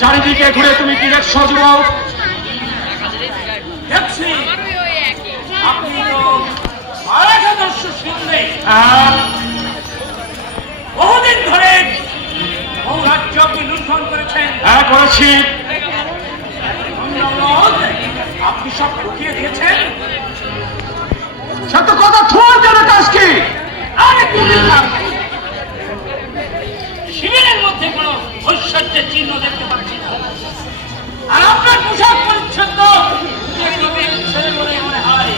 চারিদিকে ঘুরে তুমি কি দেখছো যুবক? দেখছি আপনি তো মারাঠা দস্যু শুনলে বহুদিন ধরে বহু রাজ্য আপনি লুণ্ঠন করেছেন। হ্যাঁ করেছি। আপনি সব লুকিয়ে দিয়েছেন। সে তো কথা থোয়ার কেন কাজ কি? আরে শিবিরের মধ্যে কোনো ঐশ্বর্যের চিহ্ন দেখতে পাচ্ছি না। আর আপনার পোশাক পরিচ্ছন্ন ছেলে বলে মনে হয়।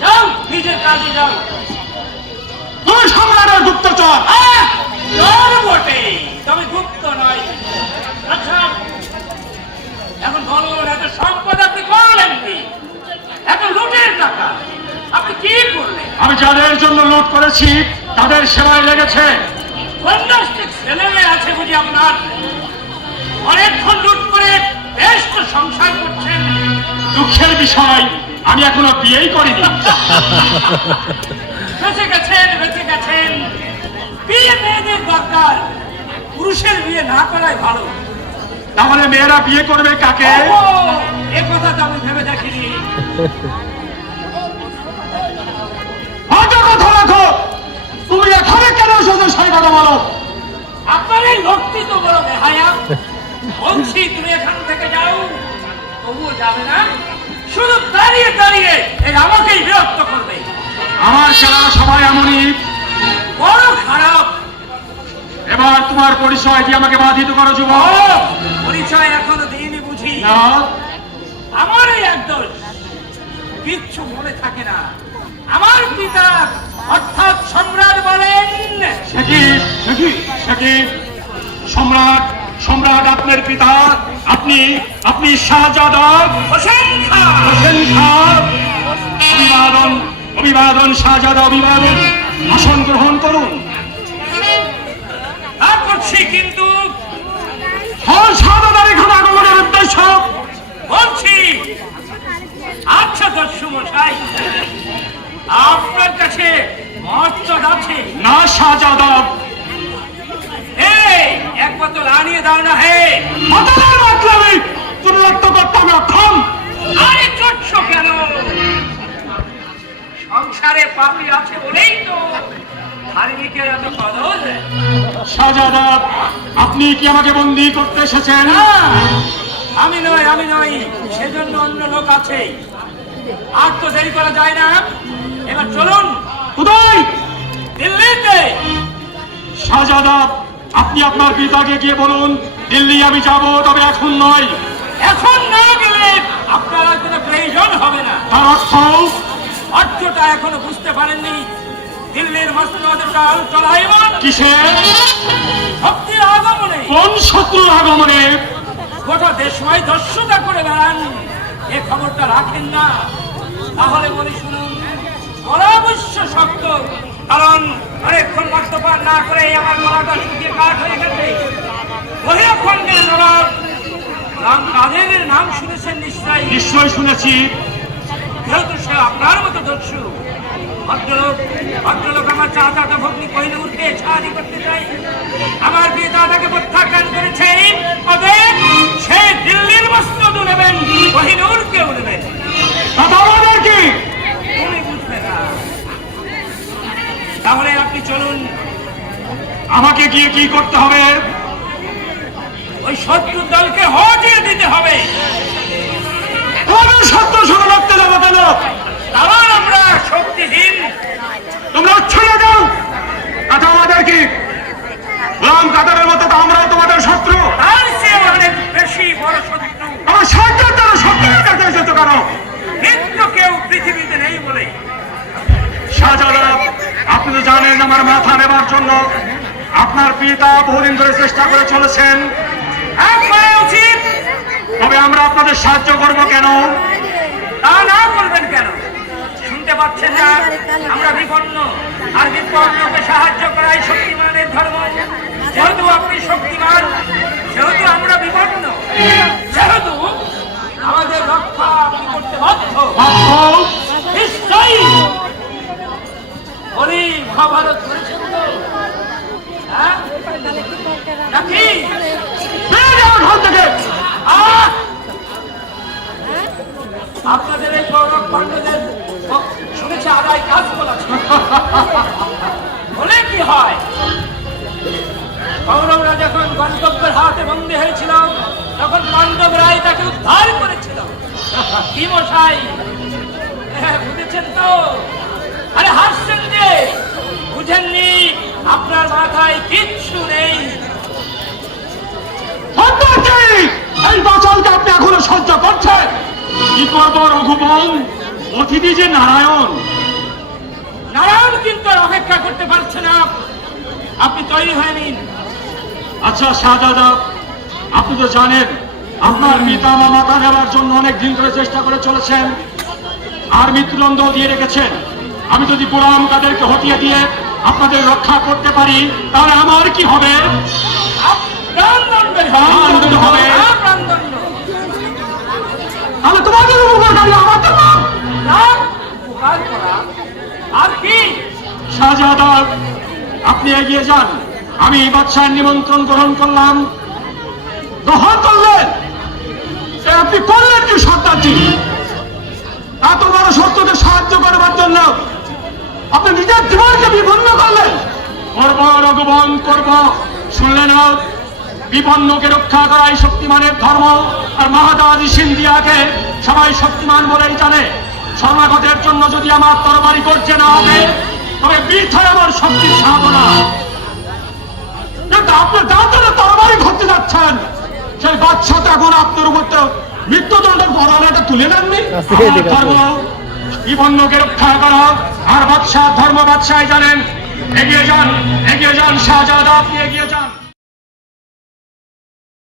যাও নিজের কাজে যাও। তুই সম্রাটের গুপ্তচর। বটে, তবে গুপ্ত নয়। আচ্ছা এখন বলুন, এত সম্পদ আপনি করলেন কি? এত লুটের টাকা আপনি কি করলেন? আমি যাদের জন্য লুট করেছি তাদের সেবায় লেগেছে। কন্যাস্টিক ছেলেমেয়ে আছে বুঝি আপনার? অনেকক্ষণ লুট করে বেশ তো সংসার করছেন। দুঃখের বিষয় আমি এখনো বিয়েই করিনি। বেঁচে গেছেন, বেঁচে গেছেন। বিয়ে মেয়েদের দরকার, পুরুষের বিয়ে না করাই ভালো। তাহলে মেয়েরা বিয়ে করবে কাকে? এ কথা তো আমি ভেবে দেখিনি। কথা রাখো, তুমি এখানে কেন এসেছো সেই কথা বলো। আপনার এই লোকটি তো বড় বেহায়া। বলছি তুমি এখান থেকে যাও, তবুও যাবে না। শুধু দাঁড়িয়ে দাঁড়িয়ে এই আমাকেই বিরক্ত করবে। আমার চেনা সবাই এমনই। বড় খারাপ। এবার তোমার পরিচয় দিয়ে আমাকে বাধিত করো যুবক। পরিচয় এখনো দিইনি বুঝি? না, আমার এই এক দোষ, কিচ্ছু মনে থাকে না। আমার পিতা অর্থাৎ সম্রাট বলেন। সম্রাট, সম্রাট আপনার পিতা। আপনি আপনি শাহজাদা হোসেন খাঁ। হোসেন খাঁ। অভিবাদন, অভিবাদন শাহজাদা, অভিবাদন। আসন গ্রহণ করুন। তা করছি, কিন্তু শাহজাদার এখানে আগমনের উদ্দেশ্য বলছি। আচ্ছা দস্যু মশাই, আপনার কাছে মর্যাদ আছে না শাহজাদা? এক বোতল আনিয়ে দাও না। হে তুমি রক্ত করতে হবে অক্ষম। আরে চটছ কেন? সংসারে পাপি আছে বলেই তো ধার্মিকের এত কদর। শাহজাদা, আপনি কি আমাকে বন্দী করতে এসেছেন? না, আমি নই, আমি নই। সেজন্য অন্য লোক আছে। আর তো দেরি করা যায় না। এবার চলুন। কোথায়? দিল্লিতে। শাহজাদা, আপনি আপনার পিতাকে গিয়ে বলুন দিল্লি আমি যাব, তবে এখন নয়। এখন না গেলে আপনার আর কোনো প্রয়োজন হবে না। তার অর্থ? অর্থটা এখনো বুঝতে পারেননি। দিল্লির মসনদ চাল চলাইমান কিসের? শক্তির আগমনে। কোন শত্রুর আগমনে? গোটা দেশময় দস্যুতা করে বেড়ান। এ খবরটা রাখেন না? তাহলে বলি শুনুন, বলা অবশ্য শক্ত। কারণ অনেকক্ষণ মদ্যপান না করে আমার গলাটা শুকিয়ে কাঠ হয়ে গেছে। বহিরখণ্ডের নবাব রাম কাদেরের নাম শুনেছেন নিশ্চয়ই? নিশ্চয় শুনেছি। যেহেতু সে আপনার মতো দস্যু, ভদ্রলোক ভদ্রলোক আমার চাচাটা ভগ্নি কোহিনূরকে সাহায্য করতে চাই। আমার বিয়ে দাদাকে প্রত্যাখ্যান করেছে। তবে সে দিল্লির মসনদও নেবেন, কোহিনূরকেও নেবেন। কি তুমি বুঝবে না। তাহলে আপনি চলুন। আমাকে গিয়ে কি করতে হবে? ওই শত্রু দলকে হটিয়ে দিতে হবে। শত্রু শুরু রাখতে যাবো কেন? কারণ আমরা শক্তিহীন। তোমরা ছড়িয়ে যাও। আচ্ছা আমাদের কি রাম কাদারের মতো? আমরাও তোমাদের শত্রু। তার চেয়ে অনেক বেশি বড় শত্রু। আমার সাহায্যের দ্বারা শত্রুর কাছে এসেছো কেন? কিন্তু কেউ পৃথিবীতে নেই বলে। শাহজাদা, আপনি তো জানেন আমার মাথা নেবার জন্য আপনার পিতা বহুদিন ধরে চেষ্টা করে চলেছেন। উচিত। তবে আমরা আপনাদের সাহায্য করব কেন? তা না করবেন কেন? শুনতে পাচ্ছেন না আমরা বিপন্ন, আর বিপন্নকে সাহায্য করাই শক্তিমানের ধর্ম। যেহেতু আপনি শক্তিমান, সেহেতু আমরা বিপন্ন, যেহেতু আমাদের রক্ষা আপনি করতে বাধ্য। নিশ্চয়ই বলি মহাভারত করেছেন তো? হ্যাঁ? নাকি? বেরিয়ে যাও ঘর থেকে। আহ! আপনাদের এই কৌরব পাণ্ডবদের শুনেছি আদায় কাজ বলেছে বলে কি হয়? কৌরবরা যখন গন্তব্যের হাতে বন্দী হয়েছিল তখন পাণ্ডবরাই তাকে উদ্ধার করেছিল। কি মশাই, হ্যাঁ, বুঝেছেন তো? আরে হাসছেন যে, বুঝেননি? আপনার মাথায় কিচ্ছু নেই। সন্ন্যাসী! এই বাচালকে আপনি এখনো সহ্য করছেন? কি করবো রঘুবন? অতিথি যে নারায়ণ। নারায়ণ কিন্তু আর অপেক্ষা করতে পারছে না। আপনি তৈরি হয়ে নিন। আচ্ছা শাহজাদা, আপনি তো জানেন আপনার পিতা মাতা নেওয়ার জন্য অনেক দিন ধরে চেষ্টা করে চলেছেন আর মৃত্যুদণ্ড দিয়ে রেখেছেন। আমি যদি গোলাম তাদেরকে হটিয়ে দিয়ে আপনাদের রক্ষা করতে পারি তাহলে আমার কি হবে? প্রাণদণ্ড প্রাণদণ্ড হবে। প্রাণদণ্ড। তাহলে তোমাদের উপকারী আমার জন্য। প্রাণ উপকার করা আর কি? শাহজাদা, আপনি এগিয়ে যান। আমি বাদশাহের নিমন্ত্রণ গ্রহণ করলাম। গ্রহণ করলেন? এ আপনি করলেন কি সত্যার্থী? এত বড় শত্রুকে সাহায্য করবার জন্য আপনি নিজের জীবনকে বিপন্ন করলেন। করব রঘুবন, করব। শুনলেন না? বিপন্নকে রক্ষা করাই শক্তিমানের ধর্ম। আর মহাদাজি সিন্ধিয়াকে সবাই শক্তিমান বলেই জানে। শরণাগতের জন্য যদি আমার তরবারি করছে না হবে তবে বৃথায় আমার শক্তির সাধনা। কিন্তু আপনি যার জন্য তরবারি করতে যাচ্ছেন সেই বাদশাটা এখন আপনার উপর তো মৃত্যুদণ্ডের বদলাটা তুলে নেননি। আমার ধর্ম বিপন্নকে রক্ষা করা, আর বাদশাহ ধর্ম বাদশাহ জানেন। এগিয়ে যান, এগিয়ে যান শাহজাদা, আপনি এগিয়ে যান।